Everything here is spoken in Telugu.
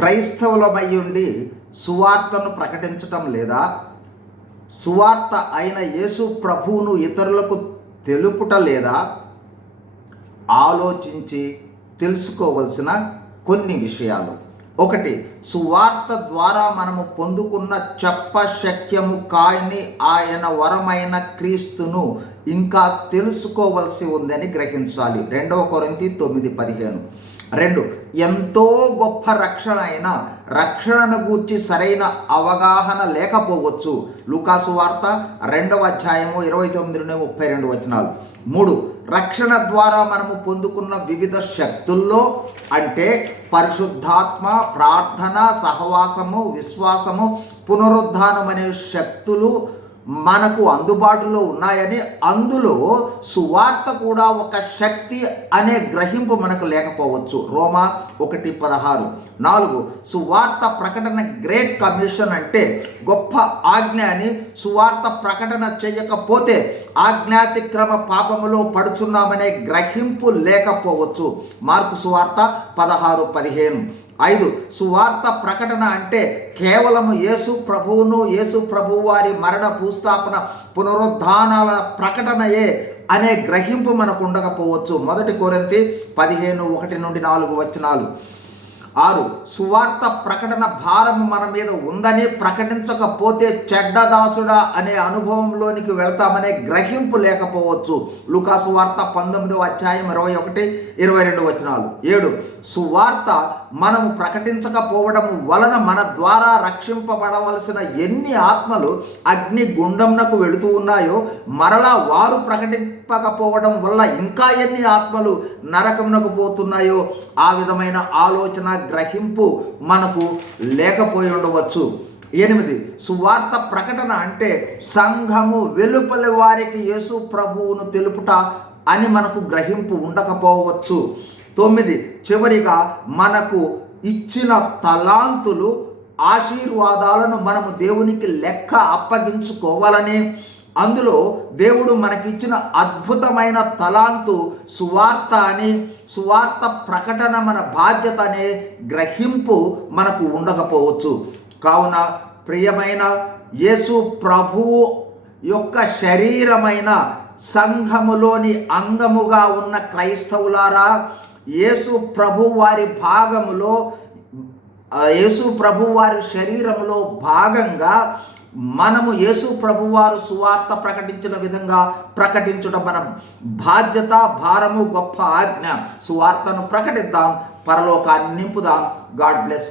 క్రైస్తవులమై ఉండి సువార్తను ప్రకటించటం లేదా? సువార్త అయిన యేసు ప్రభువును ఇతరులకు తెలుపుట లేదా? ఆలోచించి తెలుసుకోవలసిన కొన్ని విషయాలు. 1. సువార్త ద్వారా మనము పొందుకున్న చెప్పశక్యము కాని ఆయన వరమైన క్రీస్తును ఇంకా తెలుసుకోవలసి ఉందని గ్రహించాలి. 2 కొరింథీ 9:15. 2. ఎంతో గొప్ప రక్షణ అయినా రక్షణను గూర్చి సరైన అవగాహన లేకపోవచ్చు. లూకాసు వార్త 2వ అధ్యాయము 29-32 3. రక్షణ ద్వారా మనము పొందుకున్న వివిధ శక్తుల్లో అంటే పరిశుద్ధాత్మ, ప్రార్థన, సహవాసము, విశ్వాసము, పునరుద్ధానం అనే శక్తులు మనకు అందుబాటులో ఉన్నాయని, అందులో సువార్త కూడా ఒక శక్తి అనే గ్రహింపు మనకు లేకపోవచ్చు. రోమా 1:16. 4. సువార్త ప్రకటన గ్రేట్ కమిషన్ అంటే గొప్ప ఆజ్ఞ అని, సువార్త ప్రకటన చేయకపోతే ఆజ్ఞాతిక్రమ పాపములో పడుచున్నామనే గ్రహింపు లేకపోవచ్చు. మార్కు సువార్త 16:15. 5. సువార్త ప్రకటన అంటే కేవలము యేసు ప్రభువును, యేసు ప్రభువు వారి మరణ, భూస్థాపన, పునరుద్ధానాల ప్రకటనయే అనే గ్రహింపు మనకు ఉండకపోవచ్చు. 1 కొరింథీ 15:1-4. 6. సువార్త ప్రకటన భారము మన మీద ఉందని, ప్రకటించకపోతే చెడ్డదాసుడా అనే అనుభవంలోనికి వెళ్తామనే గ్రహింపు లేకపోవచ్చు. లూకాసు వార్త 19వ అధ్యాయం 21-22. 7. సువార్త మనము ప్రకటించకపోవడం వలన మన ద్వారా రక్షింపబడవలసిన ఎన్ని ఆత్మలు అగ్ని గుండంనకు వెళుతూ ఉన్నాయో, మరలా వారు ప్రకటింపకపోవడం వల్ల ఇంకా ఎన్ని ఆత్మలు నరకమునకు పోతున్నాయో ఆ విధమైన ఆలోచన, గ్రహింపు మనకు లేకపోయి ఉండవచ్చు. 8. సువార్త ప్రకటన అంటే సంఘము వెలుపలి వారికి యేసు ప్రభువును తెలుపుట అని మనకు గ్రహింపు ఉండకపోవచ్చు. 9. చివరిగా మనకు ఇచ్చిన తలాంతులు, ఆశీర్వాదాలను మనము దేవునికి లెక్క అప్పగించుకోవాలని, అందులో దేవుడు మనకిచ్చిన అద్భుతమైన తలాంతు సువార్త అని, సువార్త ప్రకటన మన బాధ్యత అనే గ్రహింపు మనకు ఉండకపోవచ్చు. కావున ప్రియమైన యేసు ప్రభువు యొక్క శరీరమైన సంఘములోని అంగముగా ఉన్న క్రైస్తవులారా, యేసు ప్రభు వారి భాగములో, యేసు ప్రభు వారి శరీరములో భాగంగా మనము యేసు ప్రభువారు సువార్త ప్రకటించిన విధంగా ప్రకటించడం మన బాధ్యత, భారము, గొప్ప ఆజ్ఞ. సువార్తను ప్రకటిద్దాం, పరలోకాన్ని నింపుదాం. God bless.